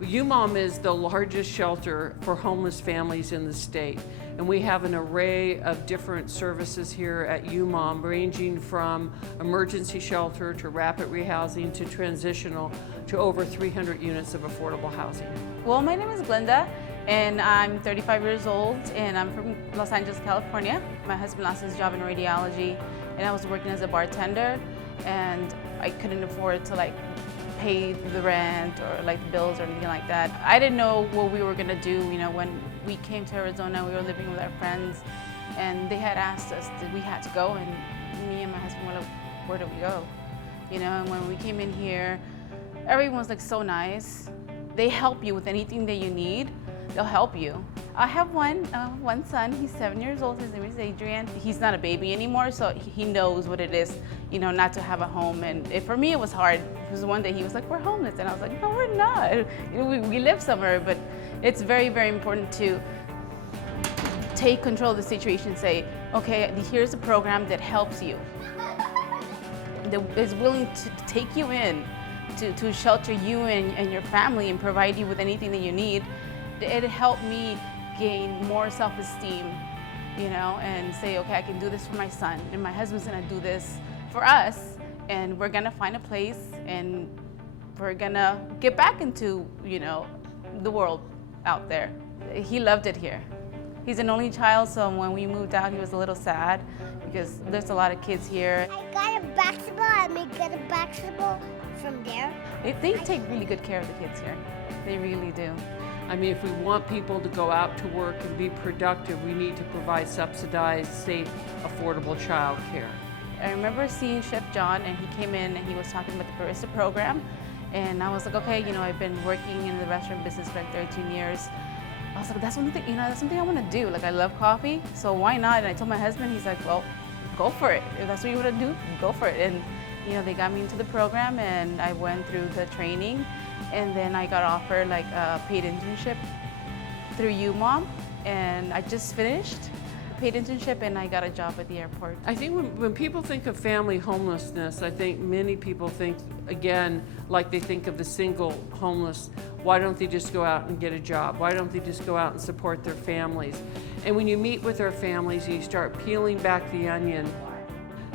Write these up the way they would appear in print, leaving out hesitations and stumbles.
UMOM is the largest shelter for homeless families in the state, and we have an array of different services here at UMOM, ranging from emergency shelter to rapid rehousing to transitional to over 300 units of affordable housing. Well, my name is Glenda, and I'm 35 years old, and I'm from Los Angeles, California. My husband lost his job in radiology, and I was working as a bartender, and I couldn't afford to pay the rent or the bills or anything like that. I didn't know what we were gonna do. When we came to Arizona, we were living with our friends, and they had asked us that we had to go, and me and my husband were like, where do we go? And when we came in here, everyone's so nice. They help you with anything that you need. They'll help you. I have one son. He's 7 years old. His name is Adrian. He's not a baby anymore, so he knows what it is, not to have a home. And for me, it was hard. It was one day he was like, "We're homeless," and I was like, "No, we're not. We live somewhere." But it's very, very important to take control of the situation. Say, "Okay, here's a program that helps you, that is willing to take you in, to shelter you and your family and provide you with anything that you need." It helped me gain more self-esteem, and say, okay, I can do this for my son, and my husband's gonna do this for us, and we're gonna find a place, and we're gonna get back into, the world out there. He loved it here. He's an only child, so when we moved out, he was a little sad because there's a lot of kids here. I got a basketball. I may get a basketball from there. They take really good care of the kids here. They really do. I mean, if we want people to go out to work and be productive, we need to provide subsidized, safe, affordable child care. I remember seeing Chef John, and he came in and he was talking about the barista program, and I was like, okay, I've been working in the restaurant business for 13 years. I was like, that's one thing, that's something I want to do. I love coffee, so why not? And I told my husband, he's like, well, go for it. If that's what you want to do, go for it. And they got me into the program, and I went through the training, and then I got offered a paid internship through UMOM, and I just finished a paid internship, and I got a job at the airport. I think when people think of family homelessness, I think many people think, again, like they think of the single homeless. Why don't they just go out and get a job? Why don't they just go out and support their families? And when you meet with their families and you start peeling back the onion,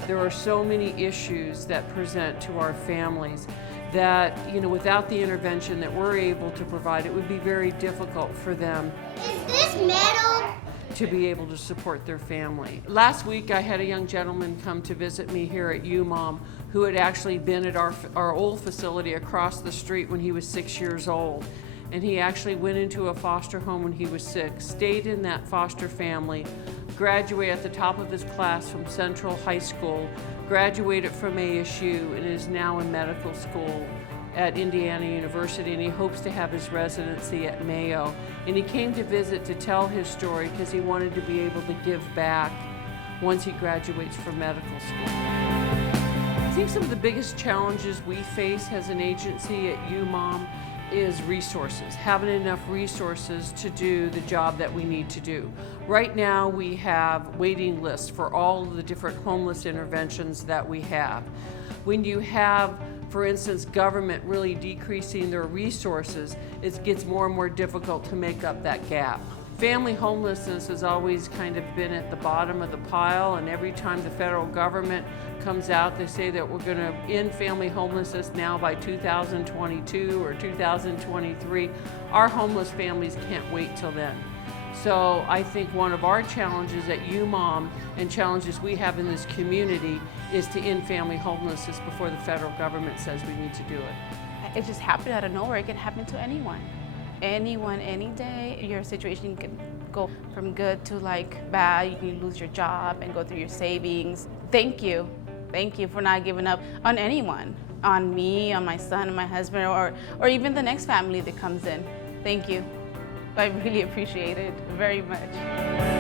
there are so many issues that present to our families that, without the intervention that we're able to provide, it would be very difficult for them. Is this metal? To be able to support their family. Last week, I had a young gentleman come to visit me here at UMOM who had actually been at our old facility across the street when he was 6 years old. And he actually went into a foster home when he was 6, stayed in that foster family, graduated at the top of his class from Central High School, graduated from ASU, and is now in medical school at Indiana University, and he hopes to have his residency at Mayo. And he came to visit to tell his story because he wanted to be able to give back once he graduates from medical school. I think some of the biggest challenges we face as an agency at UMOM is resources, having enough resources to do the job that we need to do. Right now we have waiting lists for all of the different homeless interventions that we have. When you have, for instance, government really decreasing their resources, it gets more and more difficult to make up that gap. Family homelessness has always kind of been at the bottom of the pile, and every time the federal government comes out, they say that we're going to end family homelessness now by 2022 or 2023. Our homeless families can't wait till then. So I think one of our challenges at UMOM and challenges we have in this community is to end family homelessness before the federal government says we need to do it. It just happened out of nowhere. It can happen to anyone. Anyone, any day. Your situation can go from good to bad. You can lose your job and go through your savings. Thank you. Thank you for not giving up on anyone, on me, on my son, and my husband, or even the next family that comes in. Thank you. I really appreciate it very much.